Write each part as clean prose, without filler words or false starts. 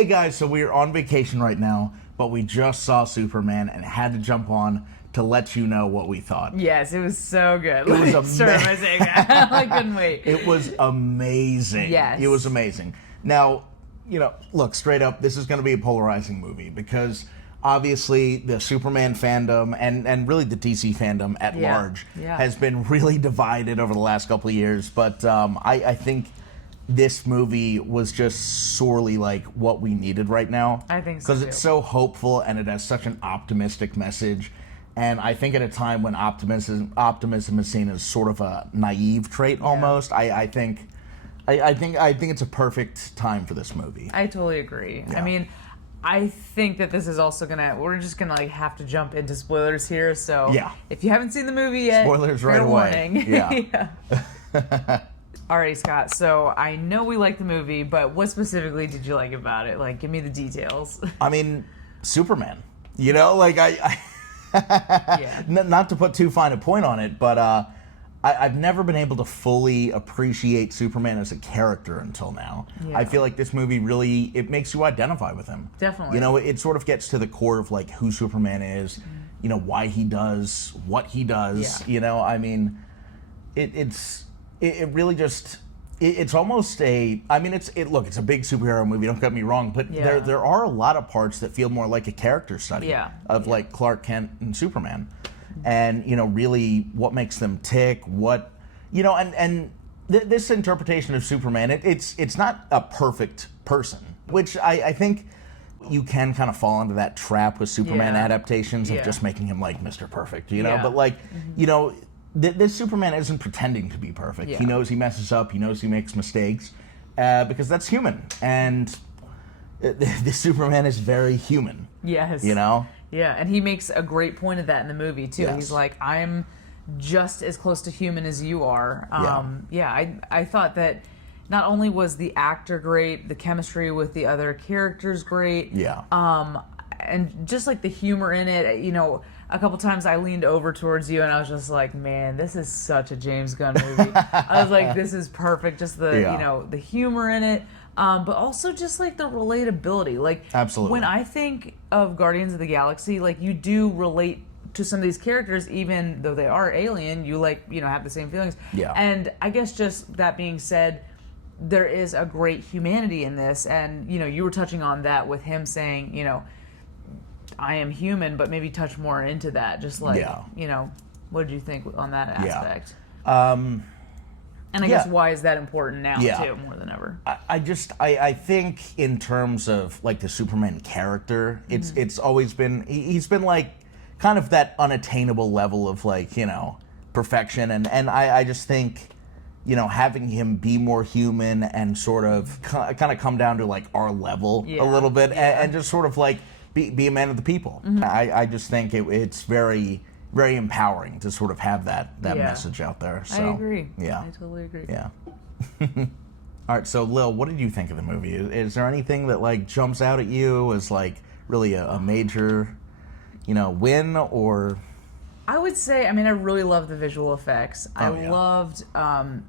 Hey guys, so we're on vacation right now, but we just saw Superman and had to jump on to let you know what we thought. Yes, it was so good. It was amazing. I couldn't wait. It was amazing. Yes. It was amazing. Now, look, straight up, this is going to be a polarizing movie because obviously the Superman fandom and really the DC fandom at large has been really divided over the last couple of years. But I think this movie was just sorely like what we needed right now. I think so, because it's so hopeful and it has such an optimistic message. And I think at a time when optimism is seen as sort of a naive trait almost, I think it's a perfect time for this movie. I totally agree. Yeah. I mean, I think that this is also we're just gonna like have to jump into spoilers here. So if you haven't seen the movie yet, spoilers right away. Warning. Yeah. Alrighty, Scott. So I know we like the movie, but what specifically did you like about it? Like, give me the details. I mean, Superman. Like not to put too fine a point on it, but I've never been able to fully appreciate Superman as a character until now. Yeah. I feel like this movie really, it makes you identify with him. Definitely. It sort of gets to the core of like who Superman is, why he does what he does. Yeah. I mean, it really just, it's almost a, I mean, it's a big superhero movie, don't get me wrong, but there are a lot of parts that feel more like a character study of like Clark Kent and Superman. And, really what makes them tick, what, this interpretation of Superman, it's not a perfect person, which I think you can kind of fall into that trap with Superman adaptations of just making him like Mr. Perfect, but like, this Superman isn't pretending to be perfect. He knows he messes up. He knows he makes mistakes because that's human. And this Superman is very human. Yes. Yeah, and he makes a great point of that in the movie, too. Yes. He's like, I'm just as close to human as you are. I thought that not only was the actor great, the chemistry with the other characters great. Yeah. And just like the humor in it, a couple times I leaned over towards you and I was just like, man, this is such a James Gunn movie. I was like, this is perfect. Just the, the humor in it. But also just like the relatability. Like, absolutely. When I think of Guardians of the Galaxy, like you do relate to some of these characters, even though they are alien, you have the same feelings. Yeah. And I guess just that being said, there is a great humanity in this. And, you were touching on that with him saying, I am human, but maybe touch more into that. Just like, what did you think on that aspect? And I guess why is that important now, too, more than ever? I think in terms of, like, the Superman character, it's always been, he's been, like, kind of that unattainable level of, like, perfection. And I just think, having him be more human and sort of kind of come down to, like, our level a little bit and just sort of, like, be a man of the people. I just think it's very, very empowering to sort of have that message out there. So, I agree. Yeah. I totally agree. Yeah. All right, so Lil, what did you think of the movie? Is there anything that like jumps out at you as like really a major, win or? I would say, I really loved the visual effects. I loved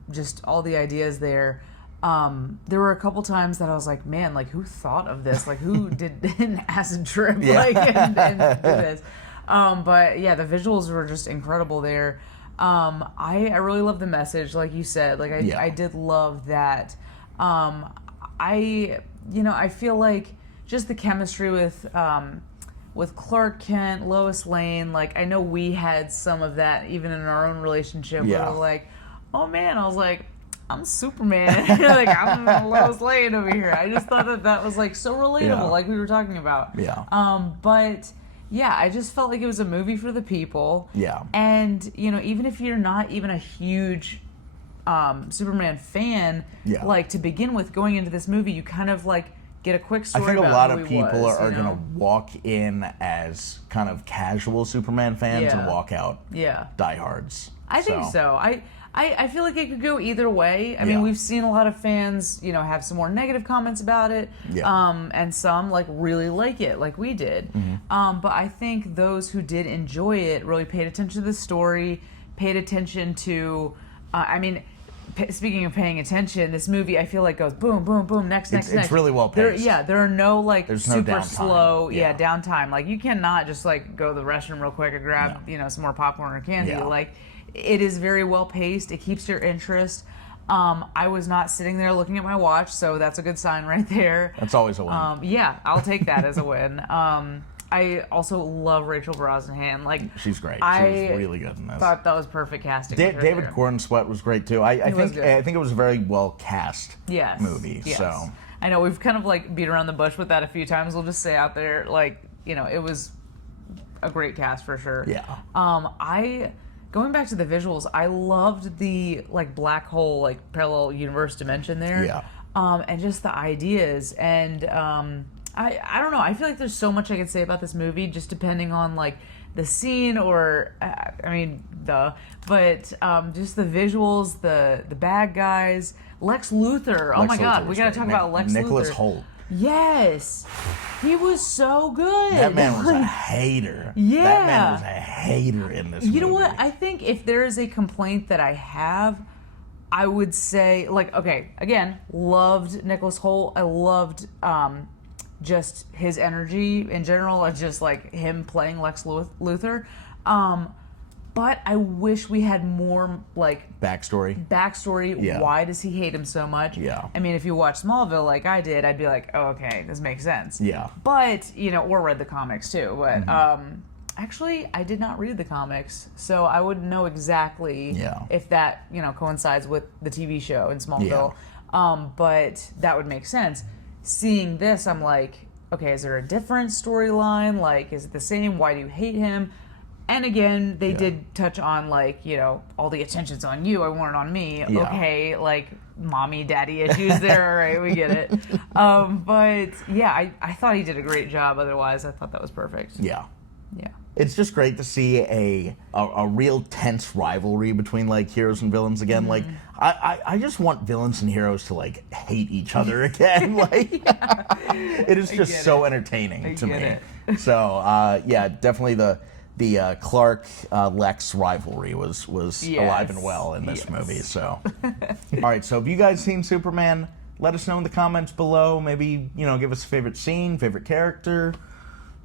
just all the ideas there. There were a couple times that I was like, man, like who thought of this? Like who did an acid trip and do this? But yeah, the visuals were just incredible there. I really love the message, like you said. Like I did love that. I feel like just the chemistry with Clark Kent, Lois Lane. Like I know we had some of that even in our own relationship. Yeah. Where we're like, oh man, I was like, I'm Superman. Like I'm Lois Lane over here. I just thought that was like so relatable, like we were talking about. Yeah. But yeah, I just felt like it was a movie for the people. Yeah. And, even if you're not even a huge Superman fan, like to begin with, going into this movie, you kind of like get a quick story about who he was. I think a lot of people are going to walk in as kind of casual Superman fans and walk out diehards. I think so. I feel like it could go either way. I mean, we've seen a lot of fans, have some more negative comments about it, and some like really like it, like we did. But I think those who did enjoy it really paid attention to the story, paid attention to, speaking of paying attention, this movie I feel like goes boom, boom, boom, next. It's really well paced. There are no like There's super no slow, downtime. Like you cannot just like go to the restroom real quick or grab some more popcorn or candy. Yeah. Like it is very well paced. It keeps your interest. I was not sitting there looking at my watch, so that's a good sign right there. That's always a win. Yeah, I'll take that as a win. I also love Rachel Brosnahan. Like she's great. She was really good in this. Thought that was perfect casting. David Corenswet was great too. I think it was a very well cast movie. Yes. So I know we've kind of like beat around the bush with that a few times. We'll just say out there, like it was a great cast for sure. Yeah. Going back to the visuals, I loved the like black hole, like parallel universe dimension there. Yeah. And just the ideas and I don't know. I feel like there's so much I could say about this movie, just depending on like the scene or but just the visuals, the bad guys, Lex Luthor. Oh my God, we gotta talk about Lex Luthor. Nicholas Hoult. Yes, he was so good. That man was a hater. Yeah, that man was a hater in this movie. You know what? I think if there is a complaint that I have, I would say like again, loved Nicholas Hoult. I loved just his energy in general, and just like him playing Lex Luthor. But I wish we had more like backstory. Yeah. Why does he hate him so much? Yeah. I mean, if you watch Smallville like I did, I'd be like, oh, okay, this makes sense. Yeah. But or read the comics too. But actually, I did not read the comics, so I wouldn't know exactly if that coincides with the TV show in Smallville. Yeah. But that would make sense. Seeing this, I'm like, okay, is there a different storyline? Like, is it the same? Why do you hate him? And again, they did touch on like, all the attention's on you. I want it on me. Yeah. Okay, like mommy, daddy issues there. All right, we get it. But yeah, I thought he did a great job. Otherwise, I thought that was perfect. Yeah. Yeah. It's just great to see a real tense rivalry between like heroes and villains again. Like I just want villains and heroes to like hate each other again. Like it is just so entertaining to me. So definitely the Clark Lex rivalry was alive and well in this movie. So all right, so have you guys seen Superman? Let us know in the comments below. Maybe give us a favorite scene, favorite character.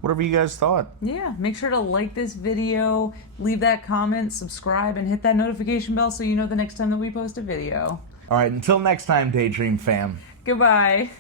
Whatever you guys thought. Yeah, make sure to like this video, leave that comment, subscribe, and hit that notification bell so you know the next time that we post a video. All right, until next time, Daydream fam. Goodbye.